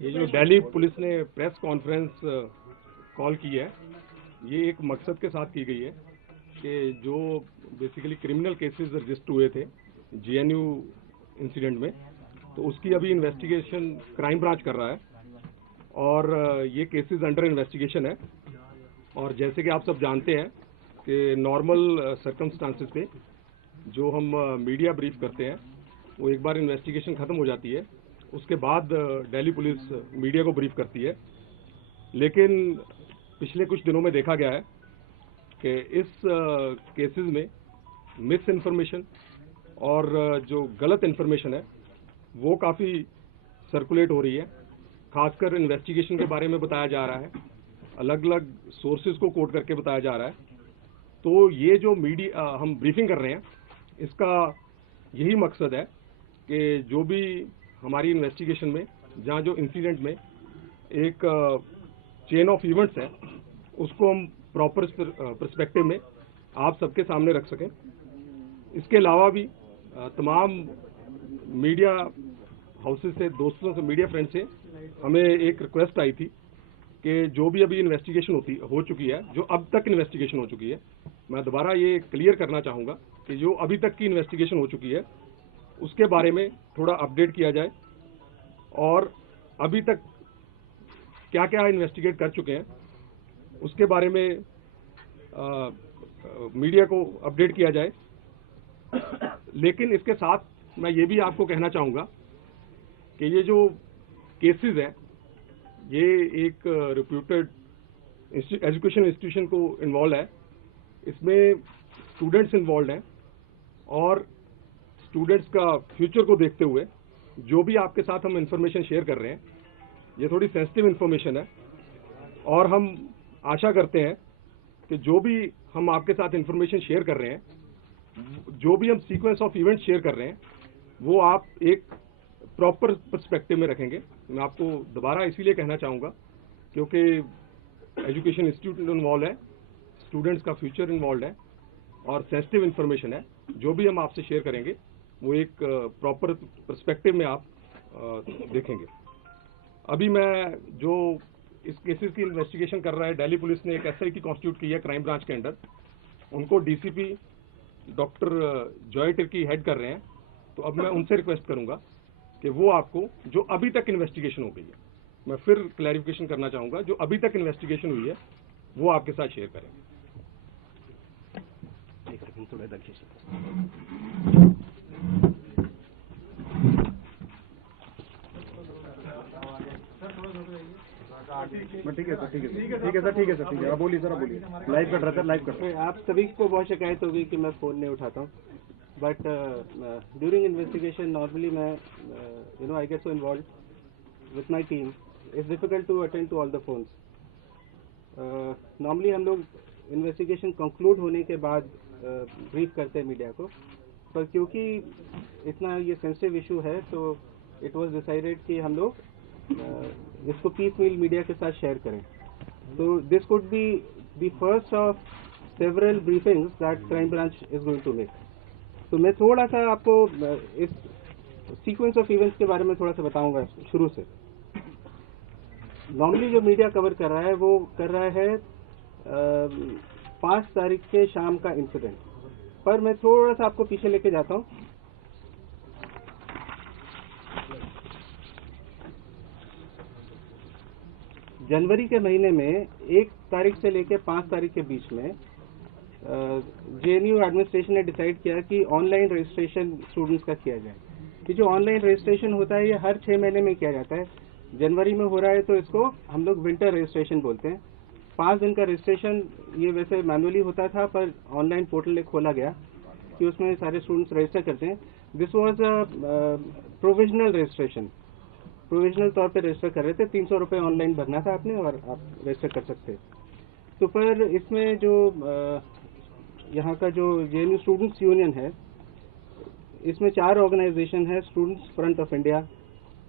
ये जो दिल्ली पुलिस ने प्रेस कॉन्फ्रेंस कॉल की है, ये एक मकसद के साथ की गई है कि जो बेसिकली क्रिमिनल केसेस रजिस्टर हुए थे जेएनयू इंसिडेंट में, तो उसकी अभी इन्वेस्टिगेशन क्राइम ब्रांच कर रहा है और ये केसेस अंडर इन्वेस्टिगेशन है। और जैसे कि आप सब जानते हैं कि नॉर्मल सर्कमस्टांसेस पे जो हम मीडिया ब्रीफ करते हैं, वो एक बार इन्वेस्टिगेशन ख़त्म हो जाती है, उसके बाद दिल्ली पुलिस मीडिया को ब्रीफ करती है। लेकिन पिछले कुछ दिनों में देखा गया है कि इस केसेस में मिस इन्फॉर्मेशन और जो गलत इन्फॉर्मेशन है वो काफ़ी सर्कुलेट हो रही है। खासकर इन्वेस्टिगेशन के बारे में बताया जा रहा है, अलग अलग सोर्सेज को कोट करके बताया जा रहा है। तो ये जो मीडिया हम ब्रीफिंग कर रहे हैं, इसका यही मकसद है कि जो भी हमारी इन्वेस्टिगेशन में जहाँ जो इंसिडेंट में एक चेन ऑफ इवेंट्स है, उसको हम प्रॉपर पर्सपेक्टिव में आप सबके सामने रख सकें। इसके अलावा भी तमाम मीडिया हाउसेस से, दोस्तों से, मीडिया फ्रेंड से हमें एक रिक्वेस्ट आई थी कि जो भी अभी इन्वेस्टिगेशन हो चुकी है, जो अब तक इन्वेस्टिगेशन हो चुकी है, मैं दोबारा ये क्लियर करना चाहूँगा कि जो अभी तक की इन्वेस्टिगेशन हो चुकी है उसके बारे में थोड़ा अपडेट किया जाए और अभी तक क्या क्या इन्वेस्टिगेट कर चुके हैं उसके बारे में मीडिया को अपडेट किया जाए। लेकिन इसके साथ मैं ये भी आपको कहना चाहूँगा कि ये जो केसेस हैं, ये एक रिप्यूटेड एजुकेशन इंस्टीट्यूशन को इन्वॉल्व है, इसमें स्टूडेंट्स इन्वॉल्व हैं और स्टूडेंट्स का फ्यूचर को देखते हुए जो भी आपके साथ हम इंफॉर्मेशन शेयर कर रहे हैं, ये थोड़ी सेंसिटिव इंफॉर्मेशन है और हम आशा करते हैं कि जो भी हम आपके साथ इंफॉर्मेशन शेयर कर रहे हैं, जो भी हम सीक्वेंस ऑफ इवेंट्स शेयर कर रहे हैं, वो आप एक प्रॉपर पर्सपेक्टिव में रखेंगे। मैं आपको दोबारा इसीलिए कहना चाहूँगा क्योंकि एजुकेशन इंस्टीट्यूट इन्वॉल्व है, स्टूडेंट्स का फ्यूचर इन्वॉल्व है और सेंसिटिव इंफॉर्मेशन है। जो भी हम आपसे शेयर करेंगे वो एक प्रॉपर पर्सपेक्टिव में आप देखेंगे। अभी मैं जो इस केसेस की इन्वेस्टिगेशन कर रहा है, दिल्ली पुलिस ने एक एसआईटी कॉन्स्टिट्यूट की है क्राइम ब्रांच के अंडर, उनको DCP doctor Joy Tirkey head कर रहे हैं। तो अब मैं उनसे रिक्वेस्ट करूंगा कि वो आपको जो अभी तक इन्वेस्टिगेशन हो गई है, मैं फिर क्लैरिफिकेशन करना चाहूंगा, जो अभी तक इन्वेस्टिगेशन हुई है वो आपके साथ शेयर करें। ठीक है सर, ठीक है सर, बोलिए सर, बोलिए। लाइव कर रहा था, लाइव कर। आप सभी को बहुत शिकायत होगी कि मैं फ़ोन नहीं उठाता हूँ, बट ड्यूरिंग इन्वेस्टिगेशन नॉर्मली मैं I get so involved with my team, it's difficult to attend to all the phones. Normally हम लोग इन्वेस्टिगेशन कंक्लूड होने के बाद ब्रीफ करते हैं मीडिया को, पर क्योंकि इतना ये सेंसिटिव इशू है तो इट वाज डिसाइडेड कि हम लोग इसको पीस मील मीडिया के साथ शेयर करें। तो this could be the first of several briefings that crime branch is going to make. तो मैं थोड़ा सा आपको इस सीक्वेंस ऑफ इवेंट्स के बारे में थोड़ा सा बताऊंगा शुरू से। नॉर्मली जो मीडिया कवर कर रहा है वो कर रहा है 5 तारीख के शाम का इंसिडेंट, पर मैं थोड़ा सा आपको पीछे लेके जाता हूँ। जनवरी के महीने में 1 तारीख से लेकर 5 तारीख के बीच में जेएनयू एडमिनिस्ट्रेशन ने डिसाइड किया कि ऑनलाइन रजिस्ट्रेशन स्टूडेंट्स का किया जाए। ये जो ऑनलाइन रजिस्ट्रेशन होता है ये हर 6 महीने में किया जाता है। जनवरी में हो रहा है तो इसको हम लोग विंटर रजिस्ट्रेशन बोलते हैं। 5 दिन का रजिस्ट्रेशन ये वैसे मैनुअली होता था, पर ऑनलाइन पोर्टल एक खोला गया कि उसमें सारे स्टूडेंट्स रजिस्टर करते हैं। This was a provisional registration, provisional तौर पे रजिस्टर कर रहे थे। 300 रुपये ऑनलाइन भरना था आपने और आप रजिस्टर कर सकते। तो पर इसमें जो यहाँ का जो जेएनयू स्टूडेंट्स यूनियन है, इसमें 4 ऑर्गेनाइजेशन है: students front of India,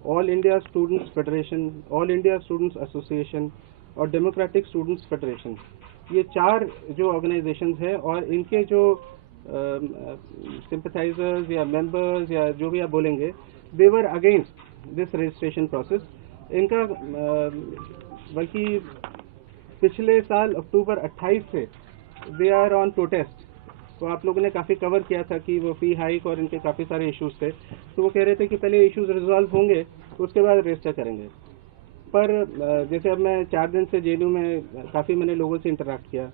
all India students federation, all India students association और डेमोक्रेटिक स्टूडेंट्स फेडरेशन। ये 4 जो ऑर्गेनाइजेशंस हैं और इनके जो सिंपथाइजर्स या मेंबर्स या जो भी आप बोलेंगे, they were against this registration process. इनका बल्कि पिछले साल अक्टूबर 28 से दे आर ऑन प्रोटेस्ट। तो आप लोगों ने काफ़ी कवर किया था कि वो फी हाइक और इनके काफ़ी सारे इश्यूज थे, तो वो कह रहे थे कि पहले इश्यूज रिजॉल्व होंगे तो उसके बाद रजिस्टर करेंगे। पर जैसे अब मैं 4 दिन से जेएनयू में काफ़ी मैंने लोगों से इंटरेक्ट किया,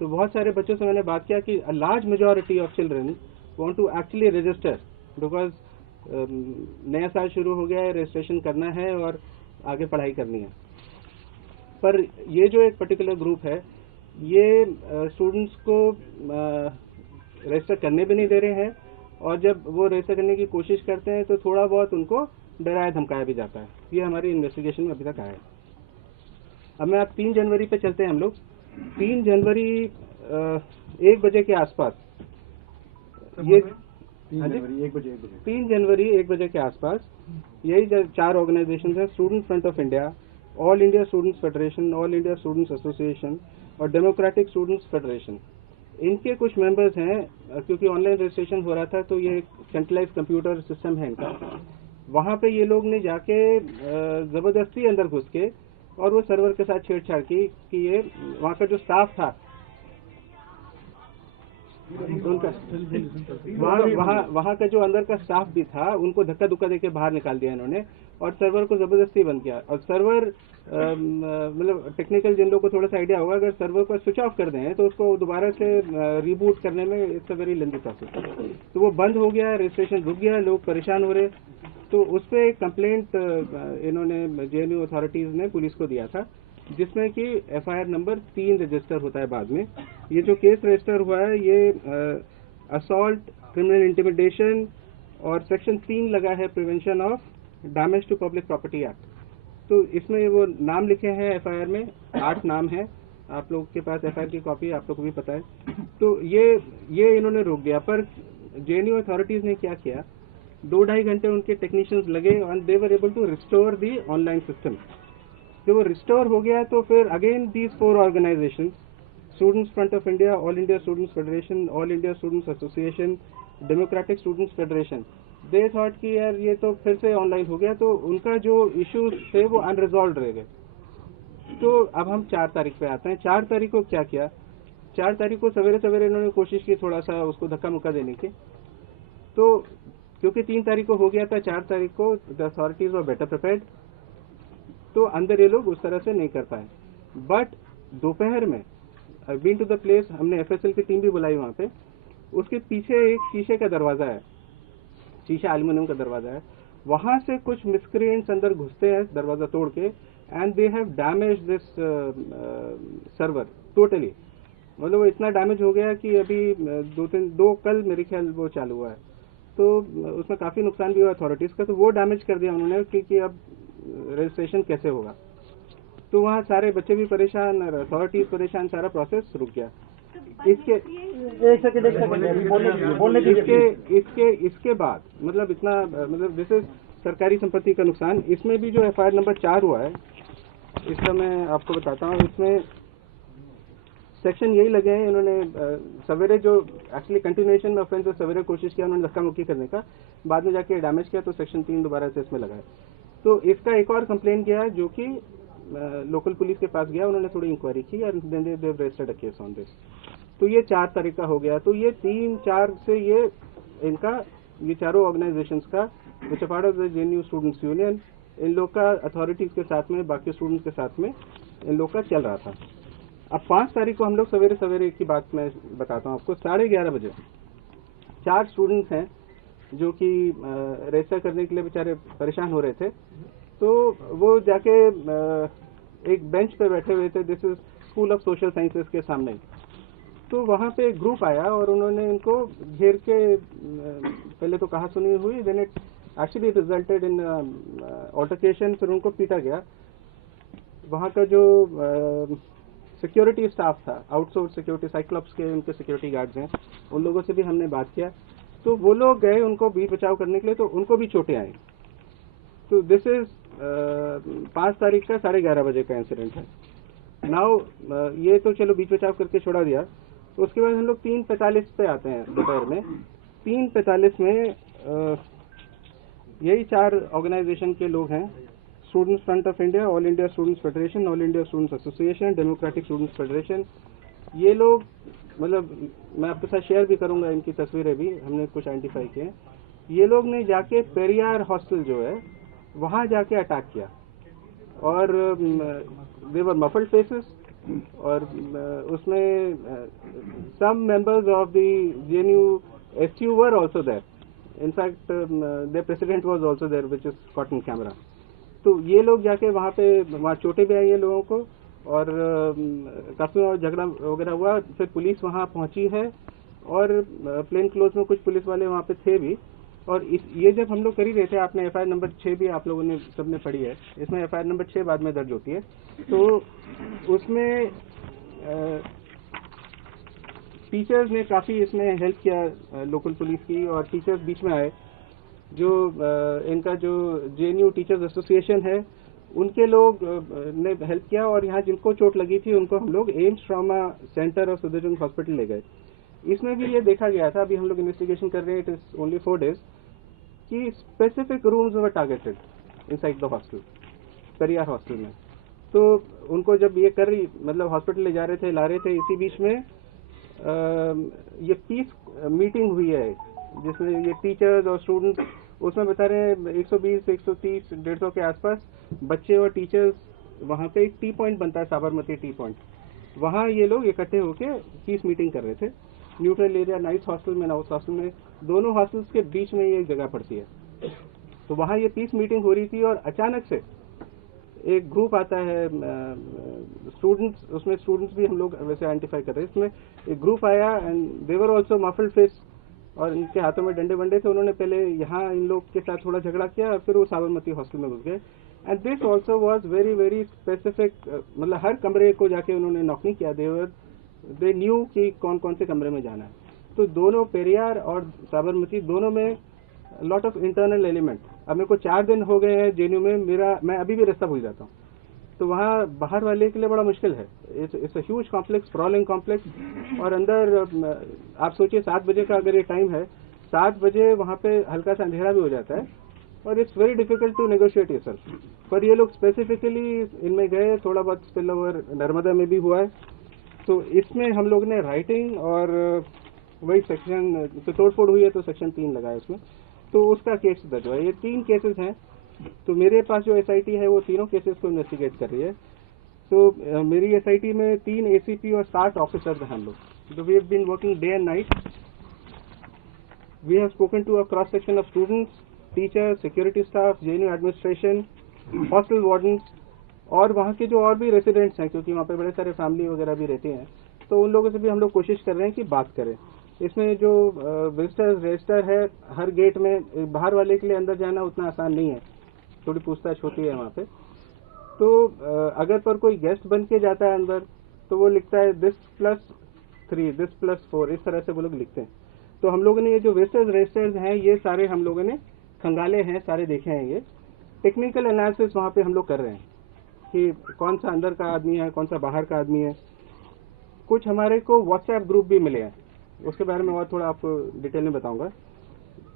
तो बहुत सारे बच्चों से मैंने बात किया कि a large majority of children want to actually register because नया साल शुरू हो गया है, रजिस्ट्रेशन करना है और आगे पढ़ाई करनी है। पर ये जो एक पर्टिकुलर ग्रुप है, ये स्टूडेंट्स को रजिस्टर करने भी नहीं दे रहे हैं, और जब वो रजिस्टर करने की कोशिश करते हैं तो थोड़ा बहुत उनको डराया धमकाया भी जाता है। ये हमारी इन्वेस्टिगेशन में अभी तक आया है। अब मैं आप 3 जनवरी पे चलते हैं हम लोग। 3 जनवरी 1 बजे के आसपास, ये 3 जनवरी 1 बजे के आसपास यही 4 ऑर्गेनाइजेशन हैं, student front of India, all India students federation, all India students association और डेमोक्रेटिक स्टूडेंट्स फेडरेशन। इनके कुछ मेंबर्स हैं, क्योंकि ऑनलाइन रजिस्ट्रेशन हो रहा था तो ये सेंट्रलाइज कंप्यूटर सिस्टम है इनका, वहाँ पे ये लोग ने जाके ज़बरदस्ती अंदर घुस के और वो सर्वर के साथ छेड़छाड़ की कि ये वहाँ का जो स्टाफ था उनका, वहाँ का जो अंदर का स्टाफ भी था उनको धक्का धुक्का देके बाहर निकाल दिया इन्होंने, और सर्वर को जबरदस्ती बंद किया। और सर्वर मतलब टेक्निकल जिन लोगों को थोड़ा सा आइडिया होगा, अगर सर्वर को स्विच ऑफ कर दें तो उसको दोबारा से रीबूट करने में it's a very lengthy process. तो वो बंद हो गया, रजिस्ट्रेशन रुक गया, लोग परेशान हो रहे। तो उस पर एक कंप्लेंट इन्होंने जेएनयू अथॉरिटीज ने पुलिस को दिया था, जिसमें कि एफआईआर नंबर 3 रजिस्टर होता है बाद में। ये जो केस रजिस्टर हुआ है ये असॉल्ट, क्रिमिनल इंटिमिडेशन और सेक्शन 3 लगा है prevention of damage to public property act. तो इसमें वो नाम लिखे हैं एफआईआर में, 8 नाम हैं। आप लोग के पास एफआईआर की कॉपी आप लोग को भी पता है। तो ये इन्होंने रोक दिया। पर जेएनयू अथॉरिटीज ने क्या किया, 2-2.5 घंटे उनके टेक्नीशियंस लगे and they were able to restore the online system. जब वो रिस्टोर हो गया तो फिर again these 4 organisation, students front of India, all India students federation, all India students association, democratic students federation, they thought कि यार ये तो फिर से ऑनलाइन हो गया, तो उनका जो इश्यूज थे वो अनरिजॉल्व रह गए। तो अब हम 4 तारीख पे आते हैं। 4 तारीख को क्या किया, 4 तारीख को सवेरे सवेरे इन्होंने कोशिश की थोड़ा सा उसको धक्का मुक्का देने की। तो क्योंकि 3 तारीख को हो गया था, 4 तारीख को the authorities were better prepared, तो अंदर ये लोग उस तरह से नहीं कर पाए। बट दोपहर में I been to the place, हमने एफएसएल की टीम भी बुलाई वहाँ पे। उसके पीछे एक शीशे का दरवाजा है, शीशा एल्यूमिनियम का दरवाजा है, वहां से कुछ मिसक्रिएंट्स अंदर घुसते हैं दरवाजा तोड़ के, and they have damage this server totally. मतलब वो इतना डैमेज हो गया कि अभी 2 कल मेरे ख्याल वो चालू हुआ है, तो उसमें काफी नुकसान भी हुआ अथॉरिटीज का। तो वो डैमेज कर दिया उन्होंने कि अब रजिस्ट्रेशन कैसे होगा। तो वहाँ सारे बच्चे भी परेशान, अथॉरिटीज परेशान, सारा प्रोसेस रुक गया। इसके बाद मतलब इतना मतलब जैसे सरकारी संपत्ति का नुकसान, इसमें भी जो एफआईआर नंबर 4 हुआ है, इसका मैं आपको बताता हूँ। इसमें सेक्शन यही लगे हैं, इन्होंने सवेरे जो एक्चुअली कंटिन्यूएशन में ऑफेंस सवेरे कोशिश किया उन्होंने धक्का मुक्की करने का, बाद में जाके डैमेज किया, तो सेक्शन 3 दोबारा से इसमें लगा है। तो इसका एक और कंप्लेन किया है जो कि लोकल पुलिस के पास गया, उन्होंने थोड़ी इंक्वायरी की and then they registered a case on this. तो ये 4 तारीख का हो गया। तो ये 3-4 से ये इनका ये चारों ऑर्गेनाइजेशंस का which are part of the JNU students union, इन लोग का अथॉरिटीज के साथ में, बाकी स्टूडेंट्स के साथ में इन लोग का चल रहा था। अब 5 तारीख को हम लोग सवेरे सवेरे की बात मैं बताता हूँ आपको। 11:30 बजे 4 स्टूडेंट्स हैं जो कि रजिस्टर करने के लिए बेचारे परेशान हो रहे थे। तो वो जाके एक बेंच पे बैठे हुए थे, this is school of social sciences के सामने। तो वहाँ पे एक ग्रुप आया और उन्होंने इनको घेर के पहले तो कहा सुनी हुई, then it actually resulted in altercation, फिर उनको पीटा गया। वहाँ का जो सिक्योरिटी स्टाफ था, आउटसोर्स सिक्योरिटी, साइक्लॉप्स के उनके सिक्योरिटी गार्ड्स हैं, उन लोगों से भी हमने बात किया। तो वो लोग गए उनको बीच बचाव करने के लिए, तो उनको भी चोटें आई। तो दिस इज 5 तारीख का 11:30 बजे का इंसिडेंट है। नाउ ये तो चलो बीच बचाव करके छोड़ा दिया। तो उसके बाद हम लोग 3:45 पे आते हैं दोपहर में। 3:45 में यही 4 ऑर्गेनाइजेशन के लोग हैं, students front of India, all India students federation, all India students association, democratic students federation, ये लोग मतलब मैं आपके साथ शेयर भी करूंगा, इनकी तस्वीरें भी हमने कुछ आइडेंटिफाई किए हैं। ये लोग ने जाके पेरियार हॉस्टल जो है वहां जाके अटैक किया और दे वर मफल्ड फेसेस और उसमें some members of the JNU SU were also there. In fact, their president was also there, which is caught on camera. तो ये लोग जाके वहाँ चोटें भी आई है लोगों को और काफी और झगड़ा वगैरह हुआ। फिर पुलिस वहाँ पहुंची है और प्लेन क्लोथ में कुछ पुलिस वाले वहाँ पे थे भी। और ये जब हम लोग कर ही रहे थे, आपने एफआईआर नंबर 6 भी आप लोगों ने सबने पढ़ी है, इसमें एफआईआर नंबर 6 बाद में दर्ज होती है। तो उसमें टीचर्स ने काफ़ी इसमें हेल्प किया लोकल पुलिस की, और टीचर्स बीच में आए। जो इनका जो जेएनयू टीचर्स एसोसिएशन है उनके लोग ने हेल्प किया, और यहाँ जिनको चोट लगी थी उनको हम लोग एम्स ट्रॉमा सेंटर और सफदरजंग हॉस्पिटल ले गए। इसमें भी ये देखा गया था, अभी हम लोग इन्वेस्टिगेशन कर रहे हैं, इट इज ओनली 4 days, कि specific rooms were targeted inside the hostel, Periyar hostel में। तो उनको जब ये कर रही मतलब हॉस्पिटल ले जा रहे थे, ला रहे थे, इसी बीच में ये पीस मीटिंग हुई है जिसमें ये टीचर्स और स्टूडेंट्स, उसमें बता रहे हैं 120, 130, 150 के आसपास बच्चे और टीचर्स, वहाँ पे एक टी पॉइंट बनता है, साबरमती टी पॉइंट, वहाँ ये लोग इकट्ठे होके पीस मीटिंग कर रहे थे। न्यूट्रल एरिया नाइस हॉस्टल में, नाउस हॉस्टल में, दोनों हॉस्टल्स के बीच में ये एक जगह पड़ती है। तो वहाँ ये पीस मीटिंग हो रही थी और अचानक से एक ग्रुप आता है स्टूडेंट्स, उसमें स्टूडेंट्स भी हम लोग वैसे आइडेंटिफाई कर रहे हैं। इसमें एक ग्रुप आया and they were also muffled face, और इनके हाथों में डंडे वंडे थे। उन्होंने पहले यहाँ इन लोग के साथ थोड़ा झगड़ा किया और फिर वो साबरमती हॉस्टल में घुस गए। And this also was very very specific, मतलब हर कमरे को जाके उन्होंने नॉक नहीं किया, दे न्यू कि कौन कौन से कमरे में जाना है। तो दोनों पेरियार और साबरमती दोनों में लॉट ऑफ इंटरनल एलिमेंट। अब मेरे को 4 दिन हो गए हैं जेएनयू में, मैं अभी भी रास्ता भूल जाता हूँ। तो वहाँ बाहर वाले के लिए बड़ा मुश्किल है। It's a huge complex, sprawling complex, और अंदर आप सोचिए 7 बजे का अगर ये टाइम है, 7 बजे वहाँ पे हल्का सा अंधेरा भी हो जाता है, और it's very difficult to negotiate yourself. पर ये लोग स्पेसिफिकली इनमें गए, थोड़ा बहुत स्पिल ओवर नर्मदा में भी हुआ है। तो इसमें हम लोग ने राइटिंग और वही सेक्शन, तो तोड़फोड़ हुई है तो सेक्शन 3 लगाया इसमें, तो उसका केस दर्ज हुआ है। ये 3 केसेस हैं। तो मेरे पास जो एसआईटी है वो तीनों केसेस को इन्वेस्टिगेट कर रही है। तो मेरी एसआईटी में 3 एसीपी और 7 ऑफिसर्स हैं हम लोग। तो we have been working day and night. We have spoken to a cross section of students, teachers, security staff, JNU administration, hostel wardens, और वहाँ के जो और भी रेसिडेंट्स हैं, क्योंकि वहाँ पे बड़े सारे फैमिली वगैरह भी रहती हैं, तो उन लोगों से भी हम लोग कोशिश कर रहे हैं कि बात करें। इसमें जो विजिटर्स रजिस्टर है, हर गेट में बाहर वाले के लिए अंदर जाना उतना आसान नहीं है, थोड़ी पूछताछ होती है वहाँ पे। तो अगर पर कोई गेस्ट बन के जाता है अंदर, तो वो लिखता है this+3, this+4, इस तरह से वो लोग लिखते हैं। तो हम लोगों ने ये जो विजिटर्स रजिस्टर्स हैं, ये सारे हम लोगों ने खंगाले हैं, सारे देखे हैं। ये टेक्निकल एनालिसिस वहाँ पे हम लोग कर रहे हैं कि कौन सा अंदर का आदमी है, कौन सा बाहर का आदमी है। कुछ हमारे को व्हाट्सएप ग्रुप भी मिले हैं, उसके बारे में और थोड़ा आपको डिटेल में बताऊंगा।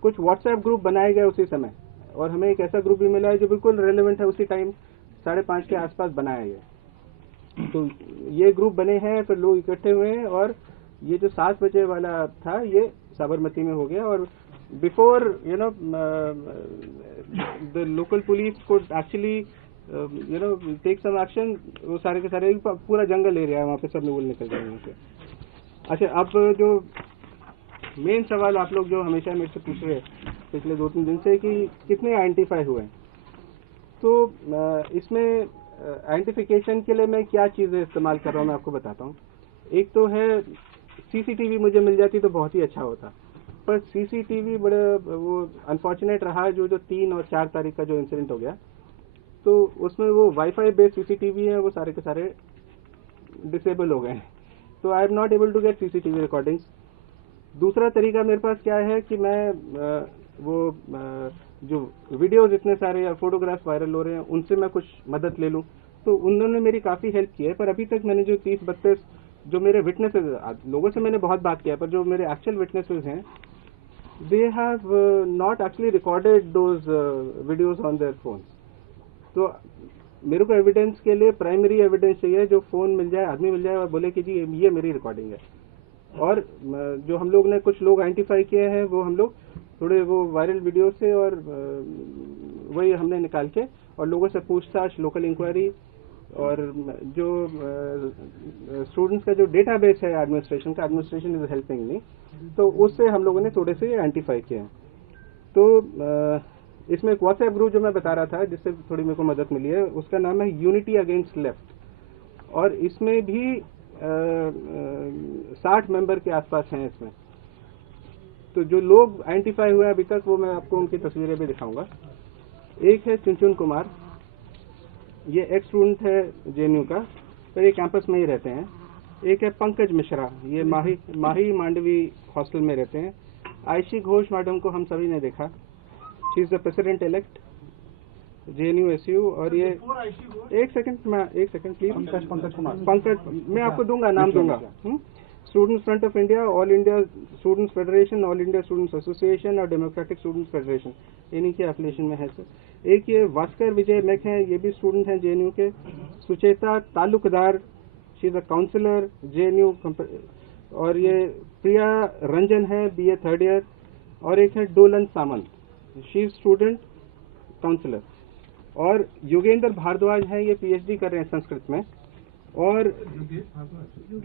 कुछ व्हाट्सएप ग्रुप बनाए गए उसी समय, और हमें एक ऐसा ग्रुप भी मिला है जो बिल्कुल रेलेवेंट है, उसी टाइम 5:30 के आसपास बनाया गया। तो ये ग्रुप बने हैं, फिर लोग इकट्ठे हुए हैं, और ये जो 7 बजे वाला था ये साबरमती में हो गया। और before you know the local police could actually take some action, वो सारे के सारे पूरा जंगल एरिया है वहाँ पे, सब लोग निकल गए वहाँ से। अच्छा, अब जो मेन सवाल आप लोग जो हमेशा मेरे से पूछ रहे हैं पिछले 2-3 दिन से कि कितने आइडेंटिफाई हुए हैं, तो इसमें आइडेंटिफिकेशन के लिए मैं क्या चीज़ें इस्तेमाल कर रहा हूँ मैं आपको बताता हूँ। एक तो है सीसीटीवी, मुझे मिल जाती तो बहुत ही अच्छा होता, पर सीसीटीवी बड़े वो अनफॉर्चुनेट रहा। जो 3 और 4 तारीख का जो इंसिडेंट हो गया, तो उसमें वो वाईफाई बेस्ड सीसीटीवी है, वो सारे के सारे डिसेबल हो गए हैं। तो I am not able to get CCTV recordings. दूसरा तरीका मेरे पास क्या है कि मैं जो वीडियोस इतने सारे या फोटोग्राफ्स वायरल हो रहे हैं, उनसे मैं कुछ मदद ले लूं। तो उन्होंने मेरी काफ़ी हेल्प की है। पर अभी तक मैंने जो 30-32 जो मेरे विटनेसेस, लोगों से मैंने बहुत बात किया, पर जो मेरे एक्चुअल विटनेसेस हैं, they have not actually recorded those videos on their phone. तो मेरे को एविडेंस के लिए प्राइमरी एविडेंस चाहिए, जो फोन मिल जाए, आदमी मिल जाए और बोले कि जी ये मेरी रिकॉर्डिंग है। और जो हम लोग ने कुछ लोग आइडेंटिफाई किए हैं वो हम लोग थोड़े वो वायरल वीडियो से और वही हमने निकाल के और लोगों से पूछताछ, लोकल इंक्वायरी और जो स्टूडेंट्स का जो डेटाबेस है एडमिनिस्ट्रेशन का, एडमिनिस्ट्रेशन इज हेल्पिंग मी, तो उससे हम लोगों ने थोड़े से आइडेंटिफाई किए हैं। तो इसमें एक व्हाट्सएप ग्रुप जो मैं बता रहा था जिससे थोड़ी मेरे को मदद मिली है, उसका नाम है यूनिटी अगेंस्ट लेफ्ट, और इसमें भी 60 मेंबर के आसपास हैं इसमें। तो जो लोग आइडेंटिफाई हुए अभी तक वो मैं आपको उनकी तस्वीरें भी दिखाऊंगा। एक है चुनचुन कुमार, ये एक्स स्टूडेंट है जेएनयू का, पर ये कैंपस में ही रहते हैं। एक है पंकज मिश्रा, ये माही मांडवी हॉस्टल में रहते हैं। आयशी घोष मैडम को हम सभी ने देखा, she is the president elect JNU SU. और ये एक सेकंड प्लीज, पंकज मैं आपको दूंगा, नाम दूंगा। Students front of India, all India students federation, all India students association और डेमोक्रेटिक स्टूडेंट्स फेडरेशन, इन्हीं के एफिलिएशन में है सर। एक ये भास्कर विजय मैक हैं, ये भी स्टूडेंट हैं जेएनयू के। Sucheta Talukdar, she is a councillor JNU. और ये प्रिया रंजन है, बीए 3rd ईयर। और एक है Dolan Samant, she is student councillor. और योगेंद्र भारद्वाज है, ये पीएचडी कर रहे हैं संस्कृत में। और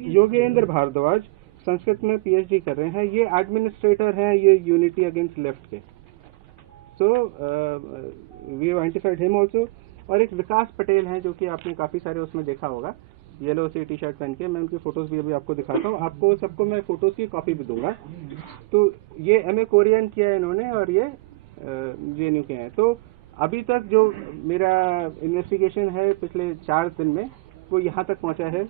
योगेंद्र भारद्वाज संस्कृत में पीएचडी कर रहे हैं, ये एडमिनिस्ट्रेटर हैं ये यूनिटी अगेंस्ट लेफ्ट के। So we have identified him also. और एक विकास पटेल हैं जो कि आपने काफी सारे उसमें देखा होगा, येलो सी टी शर्ट पहन के। मैं उनकी फोटोज भी अभी आपको दिखाता हूँ, आपको सबको मैं फोटोज की कॉपी भी दूंगा। तो ये एमए कोरियन किया है इन्होंने और ये जेएनयू के हैं। तो अभी तक जो मेरा इन्वेस्टिगेशन है पिछले 4 दिन में वो यहाँ तक पहुँचा है।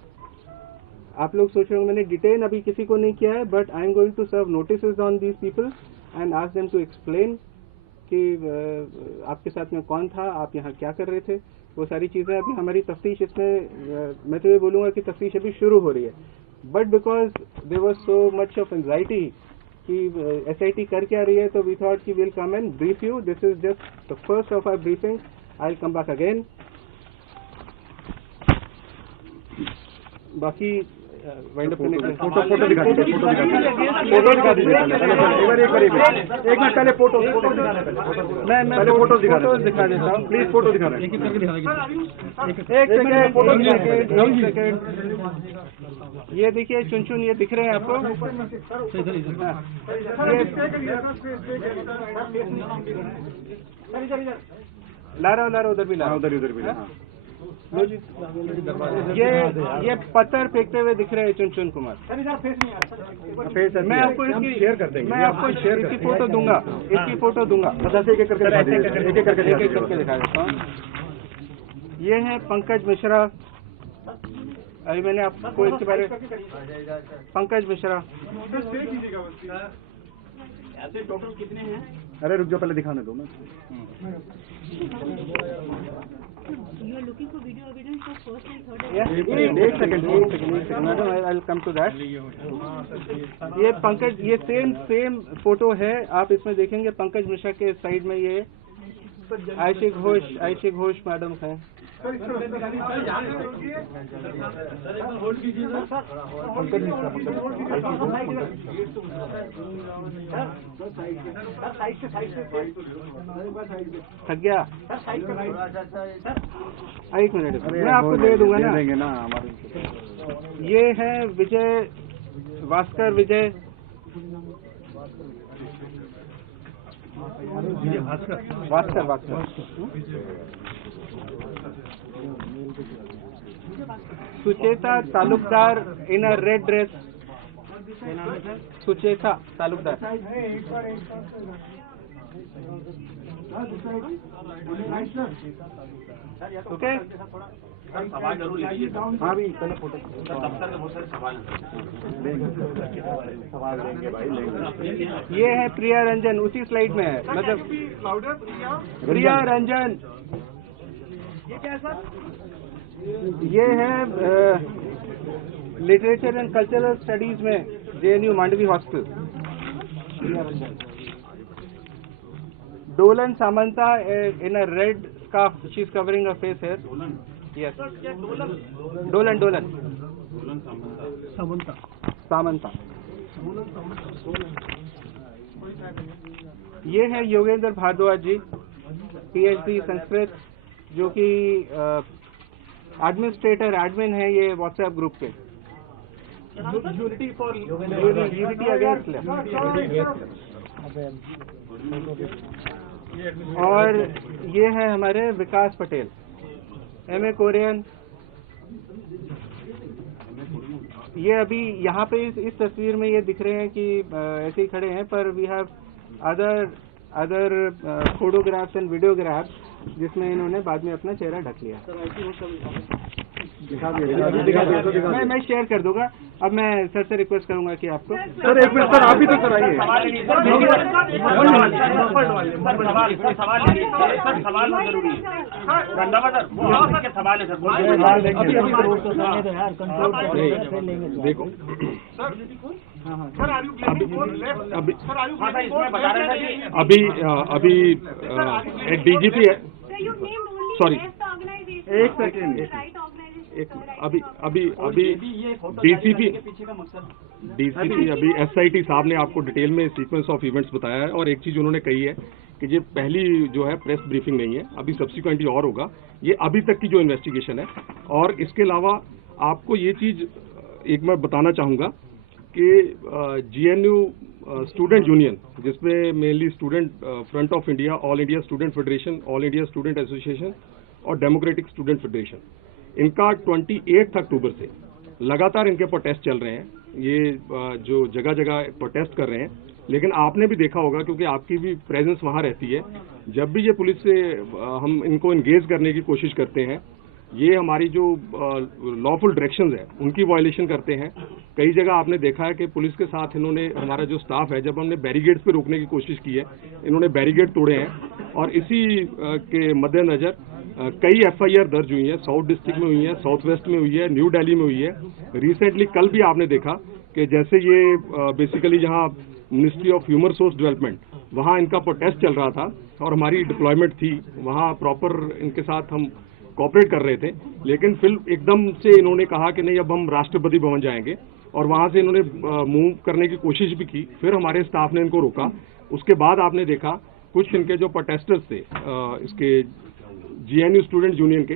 आप लोग सोच रहे होंगे मैंने डिटेन अभी किसी को नहीं किया है, but I am going to serve notices on these people and ask them to explain कि आपके साथ में कौन था, आप यहाँ क्या कर रहे थे, वो सारी चीज़ें। अभी हमारी तफ्तीश इसमें मैं तो ये बोलूँगा कि तफ्तीश अभी शुरू हो रही है, but because there was so much of anxiety कि एसआईटी कर क्या रही है, तो वी थॉट कि will come and brief you. This is just the first of our briefing, I will come back again. बाकी वाइंड अप करने के फोटो दिखा दीजिए, फोटो दिखा दीजिए एक मिनट पहले फोटो मैं फोटो दिखा देता हूँ, प्लीज फोटो दिखा रहे हैं। एक सेकेंड, ये देखिए चुनचुन, ये दिख रहे हैं आपको? ला रहा हूँ उधर भी ला, उधर भी ये पत्थर फेंकते हुए दिख रहे हैं चुनचुन कुमार। मैं आपको इसकी शेयर कर देंगे, मैं आपको इसकी फोटो दूंगा, इसकी फोटो दूंगा। एक एक करके दिखा देता हूँ। ये है पंकज मिश्रा, अभी मैंने आपको इसके बारे में, पंकज मिश्रा। टोटल कितने हैं? अरे रुक जाओ, पहले दिखाने दो ना। You are looking for video evidence of first and third. एक second madam, I will come to that. ये पंकज, ये सेम फोटो है, आप इसमें देखेंगे पंकज मिश्रा के साइड में ये आयशी घोष मैडम है। थक गया? एक मिनट, मैं आपको दे दूंगा ना। ये है Vijay, Bhaskar Vijay, Bhaskar Sucheta Talukdar in a red dress, Sucheta Talukdar. Okay, सवाल जरूर लीजिए। हाँ भी पहले फोटो। दफ्तर के बहुत सारे सवाल लेंगे भाई। ये है प्रिया रंजन, उसी स्लाइड में है, मतलब प्रिया रंजन। ये क्या सर? ये है लिटरेचर एंड कल्चरल स्टडीज में JNU Mandavi hostel. Dolan Samanta in a red scarf. She's covering her face here. Yes. Dolan. Samanta. ये है योगेंद्र भारद्वाज जी, PhD संस्कृत, जो कि एडमिन है ये व्हाट्सएप ग्रुप के। Unity against left. और ये है हमारे विकास पटेल, MA कोरियन। ये अभी यहाँ पे इस तस्वीर में ये दिख रहे हैं कि ऐसे ही खड़े हैं, पर we have other photographs and videographs जिसमें इन्होंने बाद में अपना चेहरा ढक लिया। मैं शेयर कर दूंगा। अब मैं सर से रिक्वेस्ट करूंगा कि आपको सर एक मिनट सर, आप भी तो सर आइए। सवाल जरूरी है। सवाल है सर। देखो अभी DGP है, सॉरी एक सेकेंड, अभी DCP अभी SIT साहब ने आपको डिटेल में सीक्वेंस ऑफ इवेंट्स बताया है। और एक चीज उन्होंने कही है कि ये पहली जो है प्रेस ब्रीफिंग नहीं है, अभी सब्सिक्वेंटली और होगा। ये अभी तक की जो इन्वेस्टिगेशन है। और इसके अलावा आपको ये चीज एक मैं बताना चाहूँगा कि GNU स्टूडेंट यूनियन, जिसमें mainly student front of India, all India student federation, all India student association और डेमोक्रेटिक स्टूडेंट फेडरेशन, इनका 28 अक्टूबर से लगातार इनके प्रोटेस्ट चल रहे हैं। ये जो जगह जगह प्रोटेस्ट कर रहे हैं। लेकिन आपने भी देखा होगा, क्योंकि आपकी भी प्रेजेंस वहाँ रहती है, जब भी ये पुलिस से हम इनको एंगेज करने की कोशिश करते हैं, ये हमारी जो लॉफुल डायरेक्शंस है उनकी वायलेशन करते हैं। कई जगह आपने देखा है कि पुलिस के साथ इन्होंने, हमारा जो स्टाफ है, जब हमने बैरिगेड्स पे रोकने की कोशिश की है, इन्होंने बैरिगेड तोड़े हैं। और इसी के मद्देनजर कई FIR दर्ज हुई है। साउथ डिस्ट्रिक्ट में हुई है, साउथ वेस्ट में हुई है, न्यू दिल्ली में हुई है। रिसेंटली कल भी आपने देखा कि जैसे ये बेसिकली जहाँ ministry of human resource development, वहाँ इनका प्रोटेस्ट चल रहा था और हमारी डिप्लॉयमेंट थी वहाँ, प्रॉपर इनके साथ हम कोऑपरेट कर रहे थे। लेकिन फिर एकदम से इन्होंने कहा कि नहीं, अब हम राष्ट्रपति भवन जाएंगे, और वहाँ से इन्होंने मूव करने की कोशिश भी की। फिर हमारे स्टाफ ने इनको रोका। उसके बाद आपने देखा कुछ इनके जो प्रोटेस्टर्स थे, इसके GNU स्टूडेंट यूनियन के,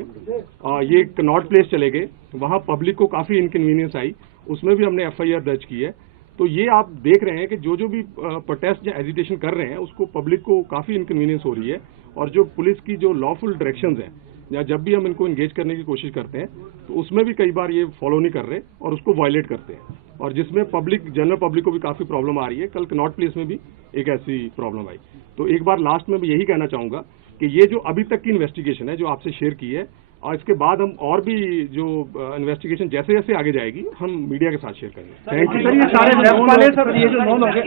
ये कनॉट प्लेस चले गए। वहाँ पब्लिक को काफ़ी इनकन्वीनियंस आई, उसमें भी हमने FIR दर्ज की है। तो ये आप देख रहे हैं कि जो भी प्रोटेस्ट या एजिटेशन कर रहे हैं, उसको पब्लिक को काफ़ी इनकन्वीनियंस हो रही है। और जो पुलिस की जो लॉफुल डायरेक्शंस हैं, या जब भी हम इनको एंगेज करने की कोशिश करते हैं, तो उसमें भी कई बार ये फॉलो नहीं कर रहे और उसको वायलेट करते हैं, और जिसमें पब्लिक, जनरल पब्लिक को भी काफ़ी प्रॉब्लम आ रही है। कल कनॉट प्लेस में भी एक ऐसी प्रॉब्लम आई। तो एक बार लास्ट में भी यही कहना चाहूँगा कि ये जो अभी तक की इन्वेस्टिगेशन है, जो आपसे शेयर की है, और इसके बाद हम और भी जो इन्वेस्टिगेशन जैसे जैसे आगे जाएगी, हम मीडिया के साथ शेयर करेंगे। Thank you sir. ये सारे लेफ्ट वाले सर, ये जो 9 लोग हैं,